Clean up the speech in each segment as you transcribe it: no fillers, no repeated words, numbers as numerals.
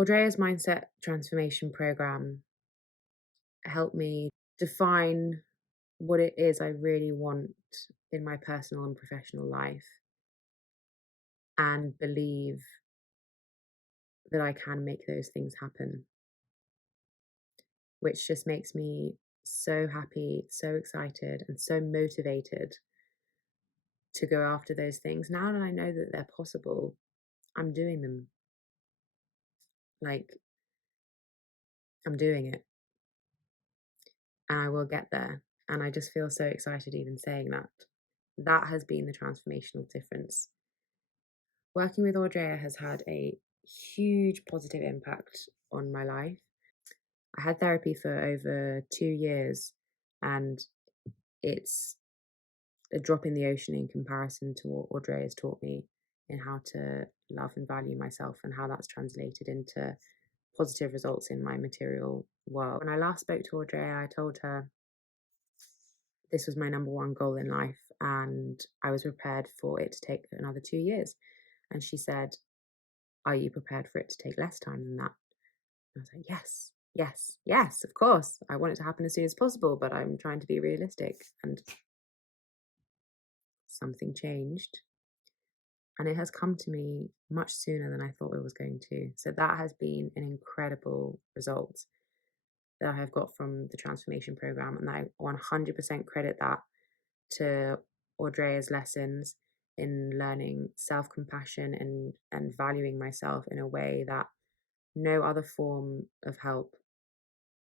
Audrea's mindset transformation program helped me define what it is I really want in my personal and professional life and believe that I can make those things happen, which just makes me so happy, so excited, and so motivated to go after those things. Now that I know that they're possible, I'm doing them. Like, I'm doing it and I will get there. And I just feel so excited even saying that. That has been the transformational difference. Working with Audrea has had a huge positive impact on my life. I had therapy for over 2 years, and it's a drop in the ocean in comparison to what Audrea has taught me in how to love and value myself and how that's translated into positive results in my material world. When I last spoke to Audrea, I told her this was my number one goal in life and I was prepared for it to take another 2 years. And she said, "Are you prepared for it to take less time than that?" And I was like, yes, yes, yes, of course. I want it to happen as soon as possible, but I'm trying to be realistic. And something changed. And it has come to me much sooner than I thought it was going to. So that has been an incredible result that I have got from the transformation program. And I 100% credit that to Audrea's lessons in learning self-compassion and valuing myself in a way that no other form of help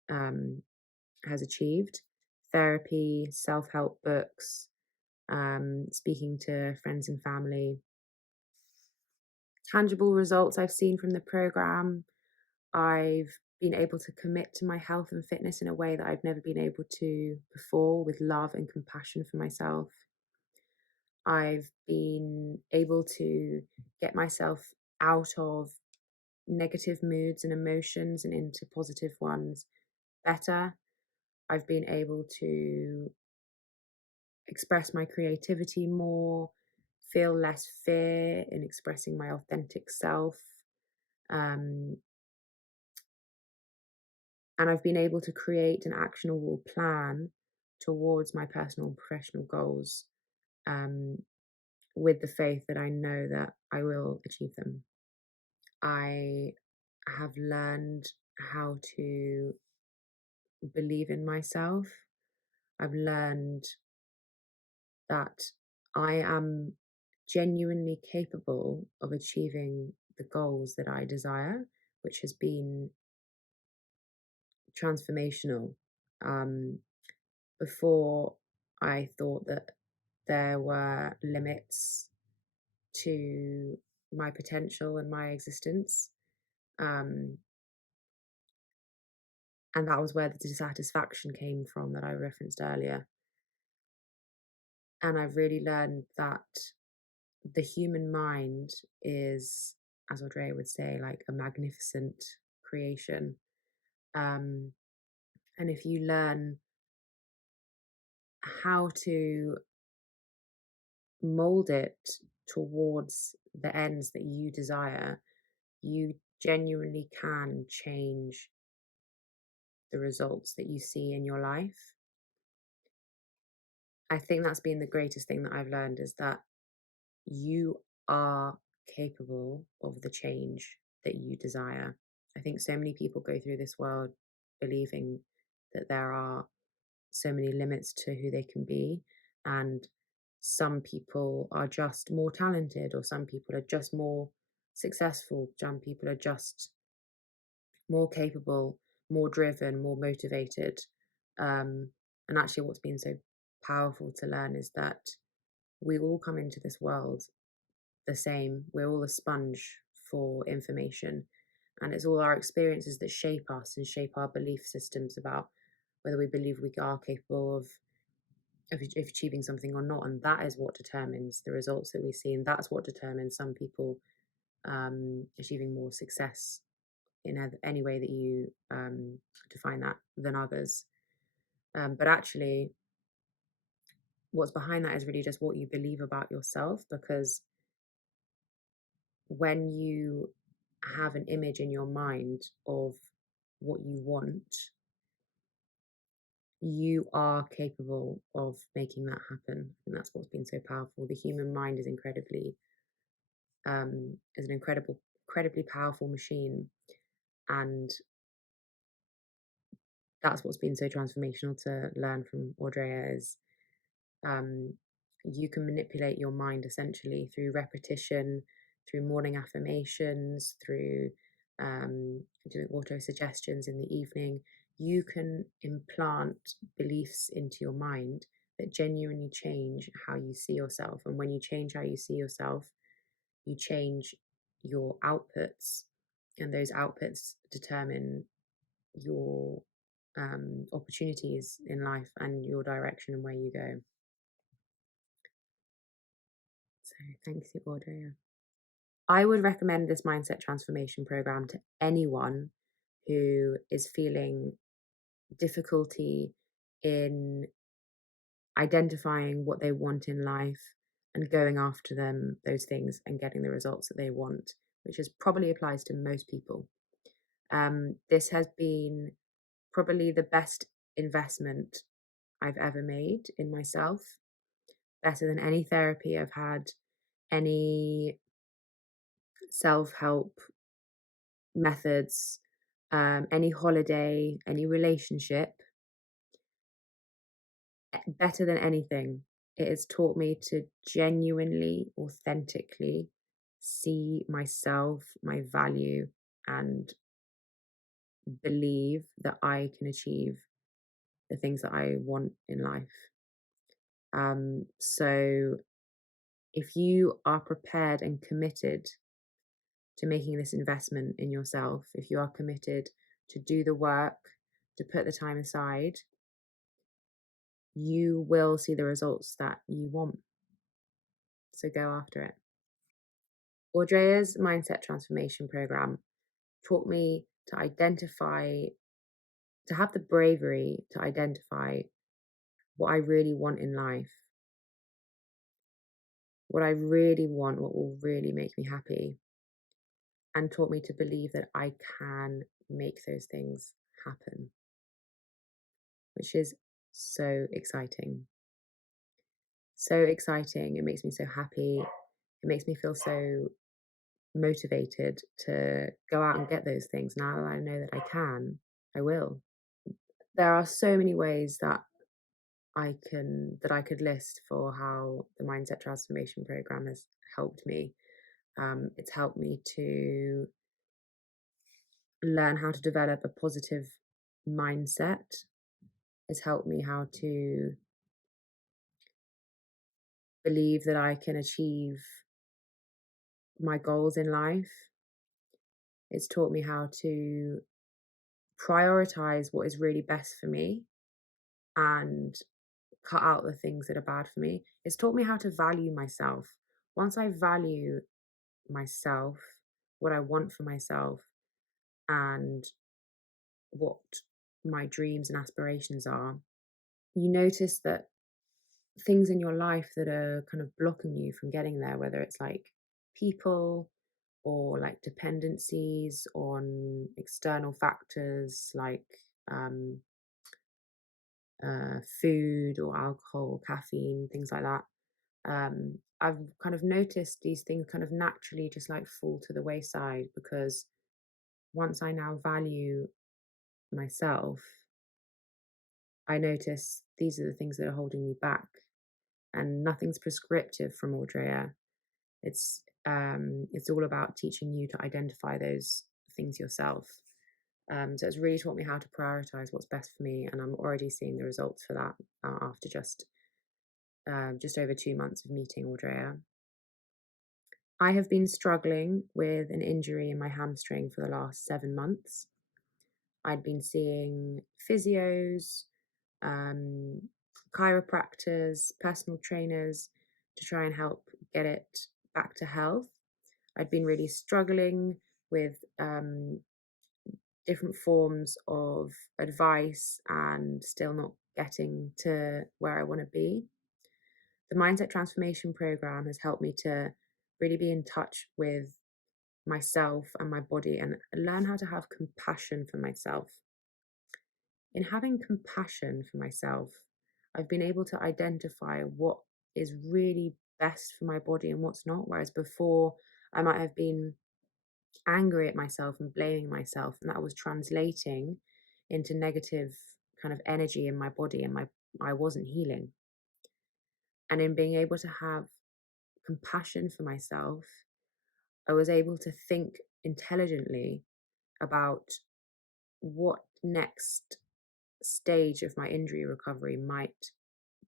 has achieved. Therapy, self-help books, speaking to friends and family, tangible results I've seen from the program. I've been able to commit to my health and fitness in a way that I've never been able to before, with love and compassion for myself. I've been able to get myself out of negative moods and emotions and into positive ones better. I've been able to express my creativity more, feel less fear in expressing my authentic self. And I've been able to create an actionable plan towards my personal and professional goals, with the faith that I know that I will achieve them. I have learned how to believe in myself. I've learned that I am genuinely capable of achieving the goals that I desire, which has been transformational. Before, I thought that there were limits to my potential and my existence. And that was where the dissatisfaction came from that I referenced earlier. And I've really learned that the human mind is, as Audrey would say, like a magnificent creation. And if you learn how to mold it towards the ends that you desire, you genuinely can change the results that you see in your life. I think that's been the greatest thing that I've learned, is that you are capable of the change that you desire. I think so many people go through this world believing that there are so many limits to who they can be, and some people are just more talented, or some people are just more successful, some people are just more capable, more driven, more motivated. And actually, what's been so powerful to learn is that we all come into this world the same. We're all a sponge for information, and it's all our experiences that shape us and shape our belief systems about whether we believe we are capable of achieving something or not. And that is what determines the results that we see, and that's what determines some people achieving more success in any way that you define that than others. But actually, what's behind that is really just what you believe about yourself, because when you have an image in your mind of what you want, you are capable of making that happen. And that's what's been so powerful. The human mind is an incredibly powerful machine. And that's what's been so transformational to learn from Audrea is um, you can manipulate your mind essentially through repetition, through morning affirmations, through doing auto suggestions in the evening. You can implant beliefs into your mind that genuinely change how you see yourself. And when you change how you see yourself, you change your outputs, and those outputs determine your opportunities in life and your direction and where you go. So thank you, Audrea. I would recommend this mindset transformation program to anyone who is feeling difficulty in identifying what they want in life and going after those things and getting the results that they want, which probably applies to most people. This has been probably the best investment I've ever made in myself, better than any therapy I've had, any self-help methods, any holiday, any relationship, better than anything. It has taught me to genuinely, authentically see myself, my value, and believe that I can achieve the things that I want in life. So if you are prepared and committed to making this investment in yourself, if you are committed to do the work, to put the time aside, you will see the results that you want. So go after it. Audrea's mindset transformation program taught me to have the bravery to identify what I really want in life, what I really want, what will really make me happy, and taught me to believe that I can make those things happen, which is so exciting. So exciting. It makes me so happy. It makes me feel so motivated to go out and get those things. Now that I know that I can, I will. There are so many ways that I could list for how the mindset transformation program has helped me. It's helped me to learn how to develop a positive mindset. It's helped me how to believe that I can achieve my goals in life. It's taught me how to prioritize what is really best for me and cut out the things that are bad for me. It's taught me how to value myself. Once I value myself, what I want for myself, and what my dreams and aspirations are, you notice that things in your life that are kind of blocking you from getting there, whether it's like people or like dependencies on external factors like um, food or alcohol, caffeine, things like that. I've kind of noticed these things kind of naturally just like fall to the wayside because once I now value myself, I notice these are the things that are holding me back, and nothing's prescriptive from Audrea. It's all about teaching you to identify those things yourself. So it's really taught me how to prioritize what's best for me, and I'm already seeing the results for that after just over 2 months of meeting Audrea. I have been struggling with an injury in my hamstring for the last 7 months. I'd been seeing physios, um, chiropractors, personal trainers to try and help get it back to health. I'd been really struggling with different forms of advice and still not getting to where I want to be. The Mindset Transformation Program has helped me to really be in touch with myself and my body and learn how to have compassion for myself. In having compassion for myself, I've been able to identify what is really best for my body and what's not. Whereas before, I might have been angry at myself and blaming myself, and that was translating into negative kind of energy in my body, and I wasn't healing. And in being able to have compassion for myself, I was able to think intelligently about what next stage of my injury recovery might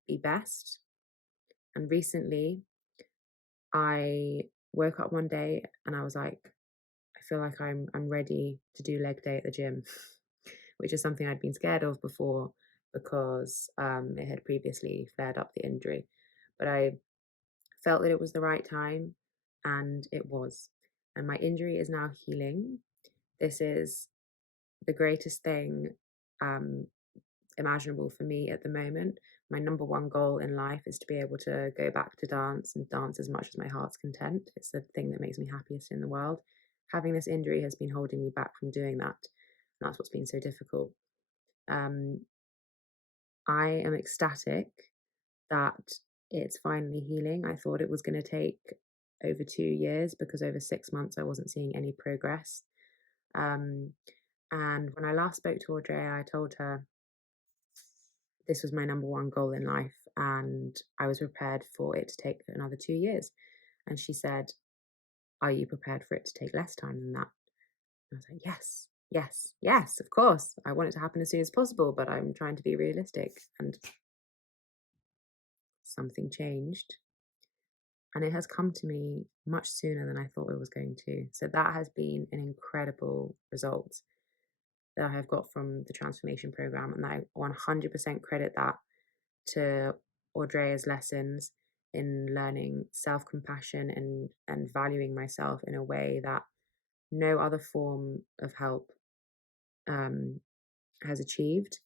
be best. And recently, I woke up one day and I was like, I feel like I'm ready to do leg day at the gym, which is something I'd been scared of before because it had previously flared up the injury. But I felt that it was the right time, and it was. And my injury is now healing. This is the greatest thing um, imaginable for me at the moment. My number one goal in life is to be able to go back to dance and dance as much as my heart's content. It's the thing that makes me happiest in the world. Having this injury has been holding me back from doing that. And that's what's been so difficult. Um, I am ecstatic that it's finally healing. I thought it was going to take over 2 years because over 6 months I wasn't seeing any progress. Um, and when I last spoke to Audrea, I told her this was my number one goal in life and I was prepared for it to take another 2 years. And she said, are you prepared for it to take less time than that? And I was like, yes, yes, yes, of course. I want it to happen as soon as possible, but I'm trying to be realistic. And something changed. And it has come to me much sooner than I thought it was going to. So that has been an incredible result that I have got from the transformation program. And I 100% credit that to Audrea's lessons in learning self-compassion and valuing myself in a way that no other form of help has achieved.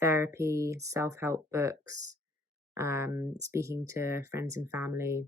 Therapy, self-help books, speaking to friends and family,